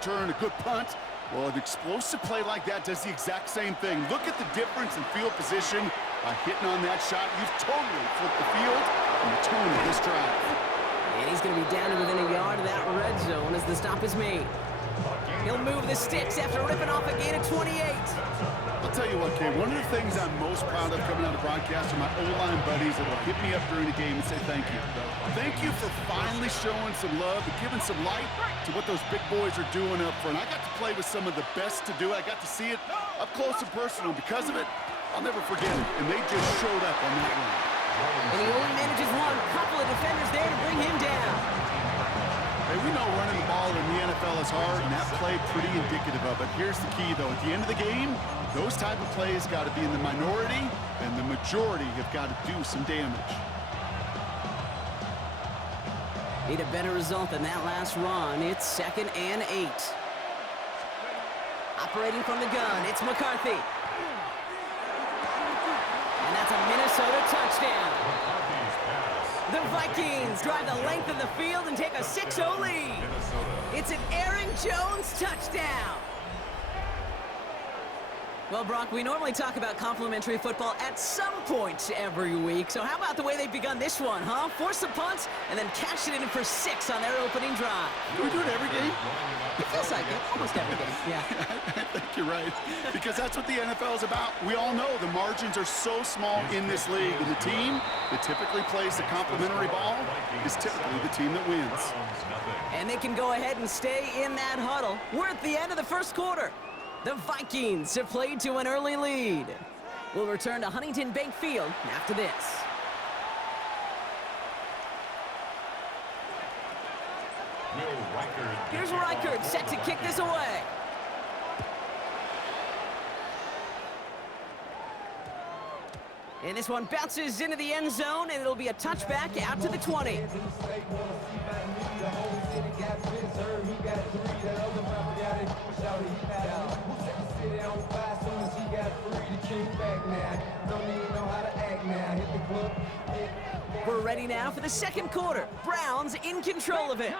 Turn, a good punt. Well, an explosive play like that does the exact same thing. Look at the difference in field position by hitting on that shot. You've totally flipped the field and the tone of this drive. And he's going to be down to within a yard of that red zone as the stop is made. He'll move the sticks after ripping off a gain of 28. I'll tell you what, Kate, one of the things I'm most proud of coming out of broadcast are my O-line buddies that will hit me up during the game and say thank you. Thank you for finally showing some love and giving some light to what those big boys are doing up front. I got to play with some of the best to do it. I got to see it up close and personal. Because of it, I'll never forget it. And they just showed up on that run. And he only manages one. Couple of defenders there to bring him down. Hey, we know running the ball in the NFL is hard, and that play pretty indicative of it. Here's the key, though. At the end of the game, those type of plays got to be in the minority, and the majority have got to do some damage. Need a better result than that last run. It's 2nd and 8. Operating from the gun, it's McCarthy. And that's a Minnesota touchdown. The Vikings drive the length of the field and take a 6-0 lead. It's an Aaron Jones touchdown. Well, Brock, we normally talk about complimentary football at some point every week. So how about the way they've begun this one, huh? Force a punt and then cash it in for 6 on their opening drive. Do we do it every game? It feels like it. Almost every game, yeah. I think you're right. Because that's what the NFL is about. We all know the margins are so small in this league. And the team that typically plays the complimentary ball is typically the team that wins. And they can go ahead and stay in that huddle. We're at the end of the first quarter. The Vikings have played to an early lead. We'll return to Huntington Bank Field after this. Here's Reichert set to kick this away. And this one bounces into the end zone, and it'll be a touchback out to the 20. We're ready now for the second quarter. Browns in control of it.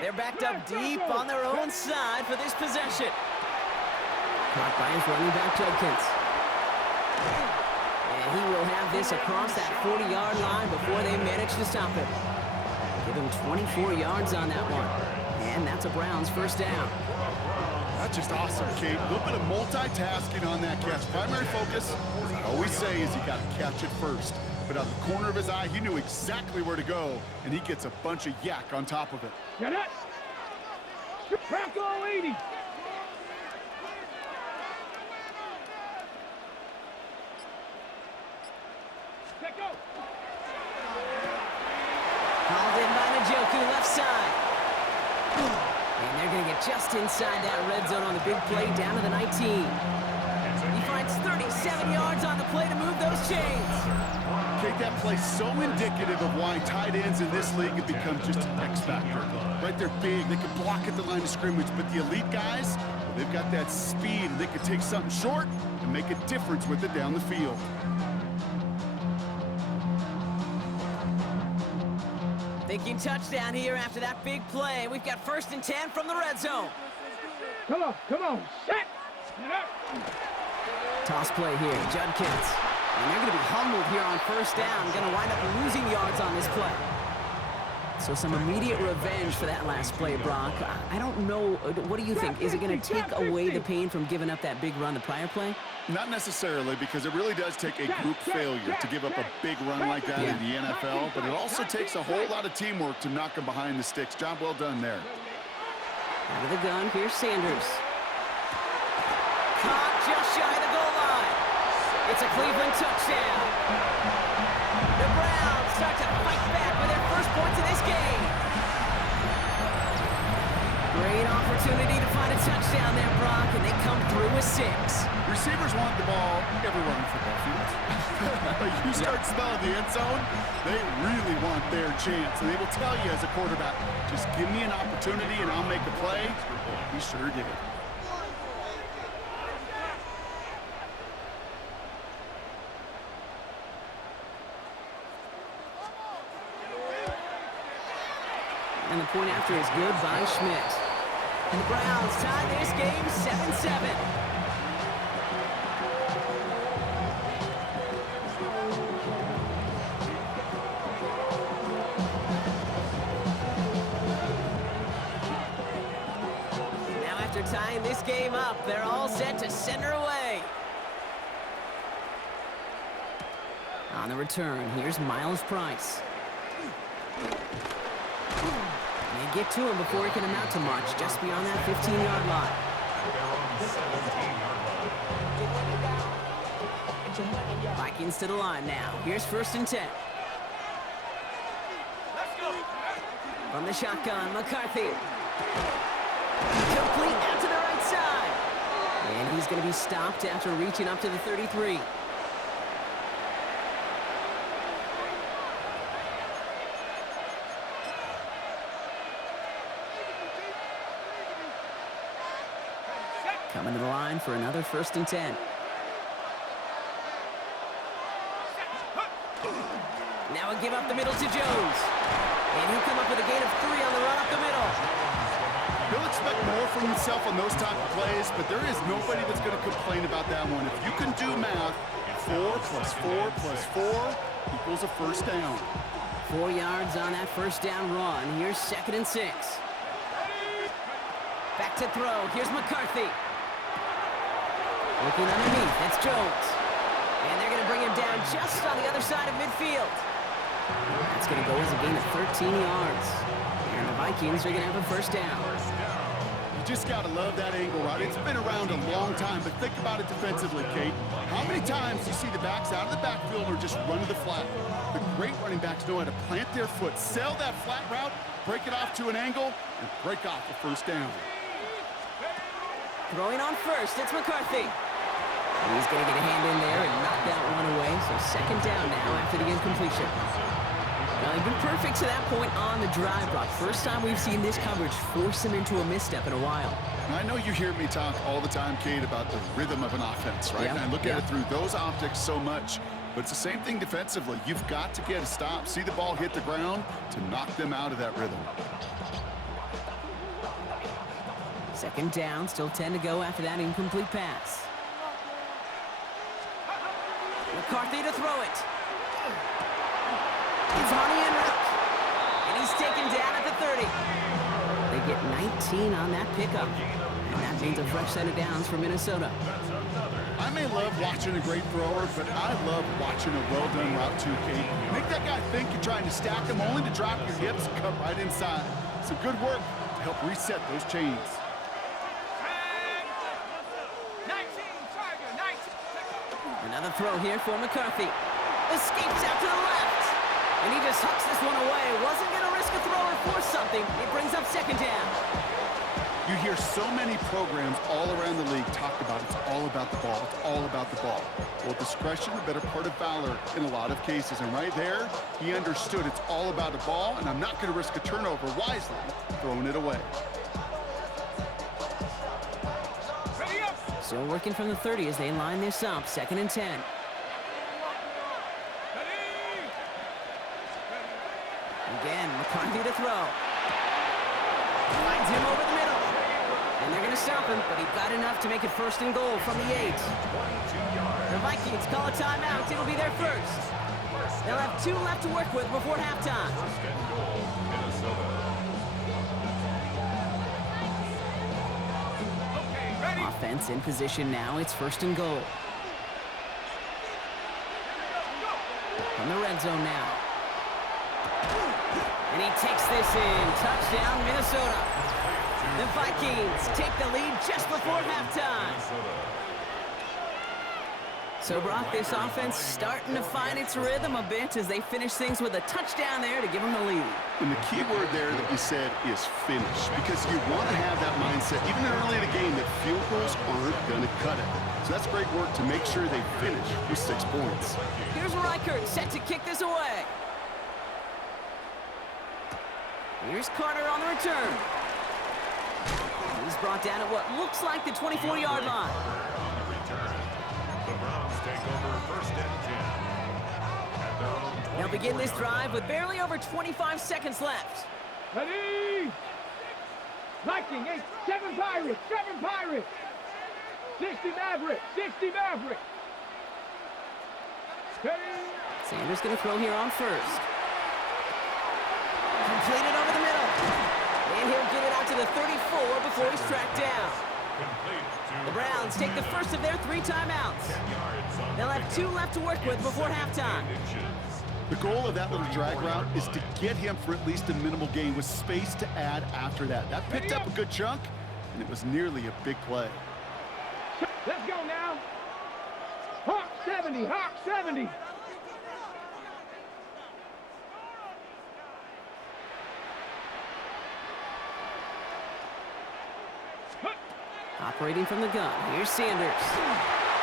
They're backed up deep on their own side for this possession. Caught by his running back, Judkins. And he will have this across that 40-yard line before they manage to stop it. Give him 24 yards on that one. And that's a Browns first down. That's just awesome, Kate. A little bit of multitasking on that catch. Primary focus, as I always say, is you got to catch it first. But out the corner of his eye, he knew exactly where to go, and he gets a bunch of yak on top of it. Get it! Chicago 80! Called in by Njoku, left side. And they're going to get just inside that red zone on the big play down to the 19. He finds 37 yards on the play to move those chains. Kate, that play's so indicative of why tight ends in this league have become just an X factor. Right, they're big, they can block at the line of scrimmage, but the elite guys, well, they've got that speed, and they can take something short and make a difference with it down the field. Thinking touchdown here after that big play. We've got 1st and 10 from the red zone. Come on, set! Toss play here, Judkins. And they're going to be humbled here on 1st down. Going to wind up losing yards on this play. So some immediate revenge for that last play, Brock. I don't know. What do you think? Is it going to take away the pain from giving up that big run the prior play? Not necessarily, because it really does take a group failure to give up a big run like that in the NFL, but it also takes a whole lot of teamwork to knock them behind the sticks. Job well done there. Out of the gun, here's Sanders. Caught just shy of the goal line. It's a Cleveland touchdown. The Browns start to fight back with their first points in this game. Great opportunity to find a touchdown there, Brock, and they come through with 6. Receivers want the ball everywhere on the football field. But you start smelling the end zone, they really want their chance. And they will tell you as a quarterback, just give me an opportunity and I'll make a play. He sure did. And the point after is good by Schmidt. And the Browns tie this game 7-7. Now after tying this game up, they're all set to send her away. On the return, here's Miles Price. They get to him before he can amount to much, just beyond that 15-yard line. Vikings to the line now. Here's 1st and 10. From the shotgun, McCarthy. Complete out to the right side. And he's going to be stopped after reaching up to the 33. Coming to the line for another 1st and 10. Now a give up the middle to Jones. And he'll come up with a gain of 3 on the run up the middle. He'll expect more from himself on those type of plays, but there is nobody that's going to complain about that one. If you can do math, 4 plus 4 plus 4 equals a 1st down. 4 yards on that 1st down run. Here's 2nd and 6. Back to throw. Here's McCarthy. Looking underneath, that's Jones. And they're going to bring him down just on the other side of midfield. That's going to go as a gain of 13 yards. And the Vikings are going to have a 1st down. You just got to love that angle, right? It's been around a long time, but think about it defensively, Kate. How many times do you see the backs out of the backfield or just run to the flat? The great running backs know how to plant their foot, sell that flat route, break it off to an angle, and break off the 1st down. Throwing on 1st, it's McCarthy. He's going to get a hand in there and knock that one away. So 2nd down now after the incompletion. Well, they've been perfect to that point on the drive, Brock. First time we've seen this coverage force him into a misstep in a while. I know you hear me talk all the time, Kate, about the rhythm of an offense, right? Yeah, and I look at it through those optics so much. But it's the same thing defensively. You've got to get a stop, see the ball hit the ground to knock them out of that rhythm. 2nd down, still 10 to go after that incomplete pass. McCarthy to throw it. It's on the en route. And he's taken down at the 30. They get 19 on that pickup. And that means a fresh set of downs for Minnesota. I may love watching a great thrower, but I love watching a well-done route too, Kate. Make that guy think you're trying to stack him only to drop your hips and cut right inside. Some good work to help reset those chains. Another throw here for McCarthy. Escapes out to the left. And he just hucks this one away. Wasn't going to risk a throw or force something. It brings up 2nd down. You hear so many programs all around the league talk about it's all about the ball. It's all about the ball. Well, discretion, a better part of valor in a lot of cases. And right there, he understood it's all about the ball, and I'm not going to risk a turnover wisely, throwing it away. Still working from the 30 as they line this up. 2nd and 10. Again, McCarthy to throw. Finds him over the middle. And they're going to stop him, but he got enough to make it 1st and goal from the 8. The Vikings call a timeout. It'll be their 1st. They'll have 2 left to work with before halftime. Offense in position now. It's 1st and goal. From the red zone now. And he takes this in. Touchdown, Minnesota. The Vikings take the lead just before halftime. So, Brock, this offense starting to find its rhythm a bit as they finish things with a touchdown there to give them the lead. And the key word there that you said is finish, because you want to have that mindset, even early in the game, that field goals aren't going to cut it. So that's great work to make sure they finish with 6 points. Here's Reichert set to kick this away. Here's Carter on the return. He's brought down at what looks like the 24-yard line. They'll begin this drive with barely over 25 seconds left. Ready? Viking, 8, 7 Pirates, 7 Pirates. 60 Maverick, 60 Maverick. Sanders going to throw here on first. Completed over the middle. And he'll get it out to the 34 before he's tracked down. The Browns take the first of their 3 timeouts. They'll have 2 left to work with before halftime. The goal of that little drag route is to get him for at least a minimal gain with space to add after that. That picked up a good chunk, and it was nearly a big play. Let's go now. Hawk 70, Hawk 70. Operating from the gun, here's Sanders.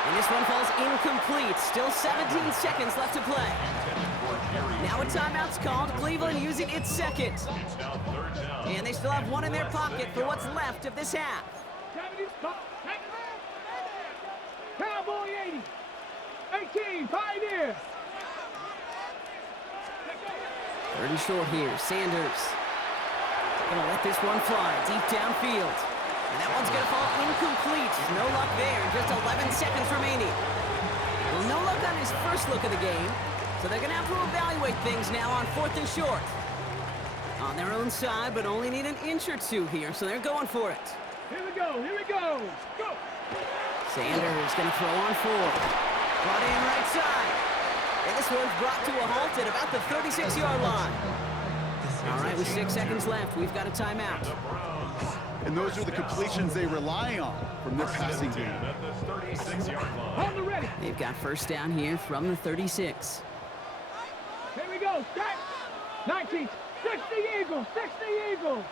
And this one falls incomplete. Still 17 seconds left to play. Now a timeout's called. Cleveland using its second. And they still have 1 in their pocket for what's left of this half. Cowboy 80. 18, Pioneer. 3rd and short here, Sanders. Gonna let this one fly deep downfield. And that one's gonna fall incomplete. No luck there, just 11 seconds remaining. Well, no luck on his first look of the game, so they're gonna have to evaluate things now on 4th and short. On their own side, but only need an inch or 2 here, so they're going for it. Here we go, here we go. Go. Sanders gonna throw on 4. Brought in right side. And this one's brought to a halt at about the 36-yard line. All right, with 6 seconds left, we've got a timeout. And those are the completions they rely on from their passing game. Hold the ready. They've got first down here from the 36. Here we go. Start. 19. 60 Eagles. 60 Eagles.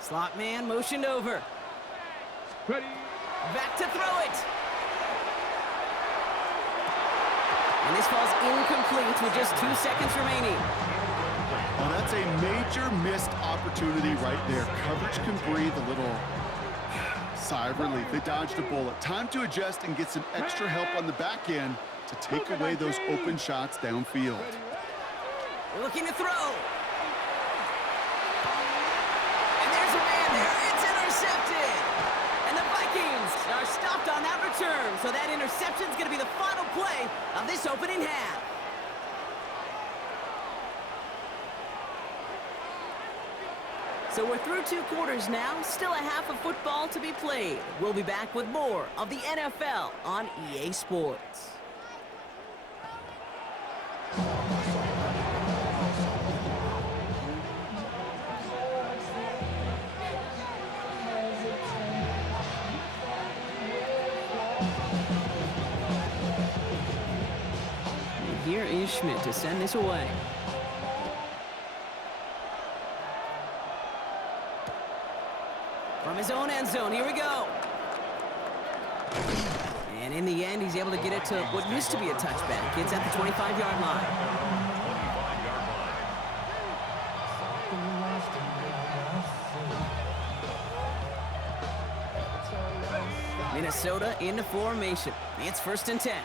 Slot man motioned over. Ready. Back to throw it. And this falls incomplete with just 2 seconds remaining. Well, that's a major missed opportunity right there. Coverage can breathe a little sigh of relief. They dodged a bullet. Time to adjust and get some extra help on the back end to take away those open shots downfield. Looking to throw. And there's a man there. It's intercepted. And the Vikings are stopped on that return. So that interception is going to be the final play of this opening half. So we're through 2 quarters now, still a half of football to be played. We'll be back with more of the NFL on EA Sports. And here is Schmidt to send this away. From his own end zone, here we go. And in the end, he's able to get it to what used to be a touchback. It's at the 25-yard line. Minnesota into formation. It's 1st and 10.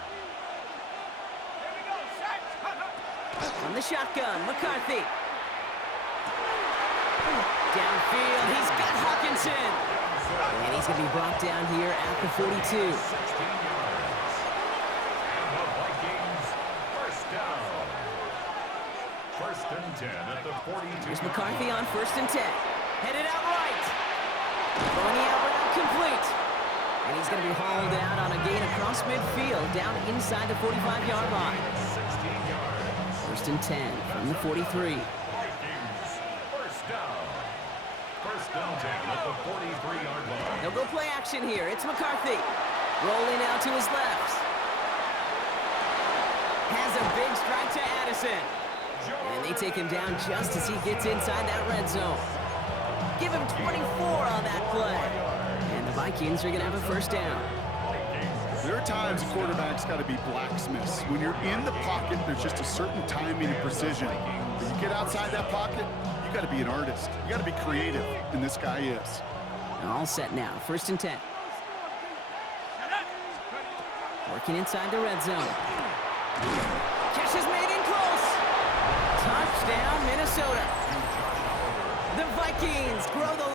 From the shotgun, McCarthy. Downfield, he's got Hawkinson. And he's going to be brought down here at the 42. First and 10 at the 42. Here's McCarthy on 1st and 10. Headed out right. Throwing the out route complete. And he's going to be hauled out on a gain across midfield down inside the 45-yard line. 1st and 10 from the 43. First and 10 at the 43-yard line. They'll go play action here. It's McCarthy. Rolling out to his left. Has a big strike to Addison. And they take him down just as he gets inside that red zone. Give him 24 on that play. And the Vikings are going to have a first down. There are times quarterbacks got to be blacksmiths. When you're in the pocket, there's just a certain timing and precision. When you get outside that pocket, you got to be an artist. You got to be creative, and this guy is. All set now. 1st and 10. Working inside the red zone. Catch is made in close. Touchdown, Minnesota. The Vikings grow the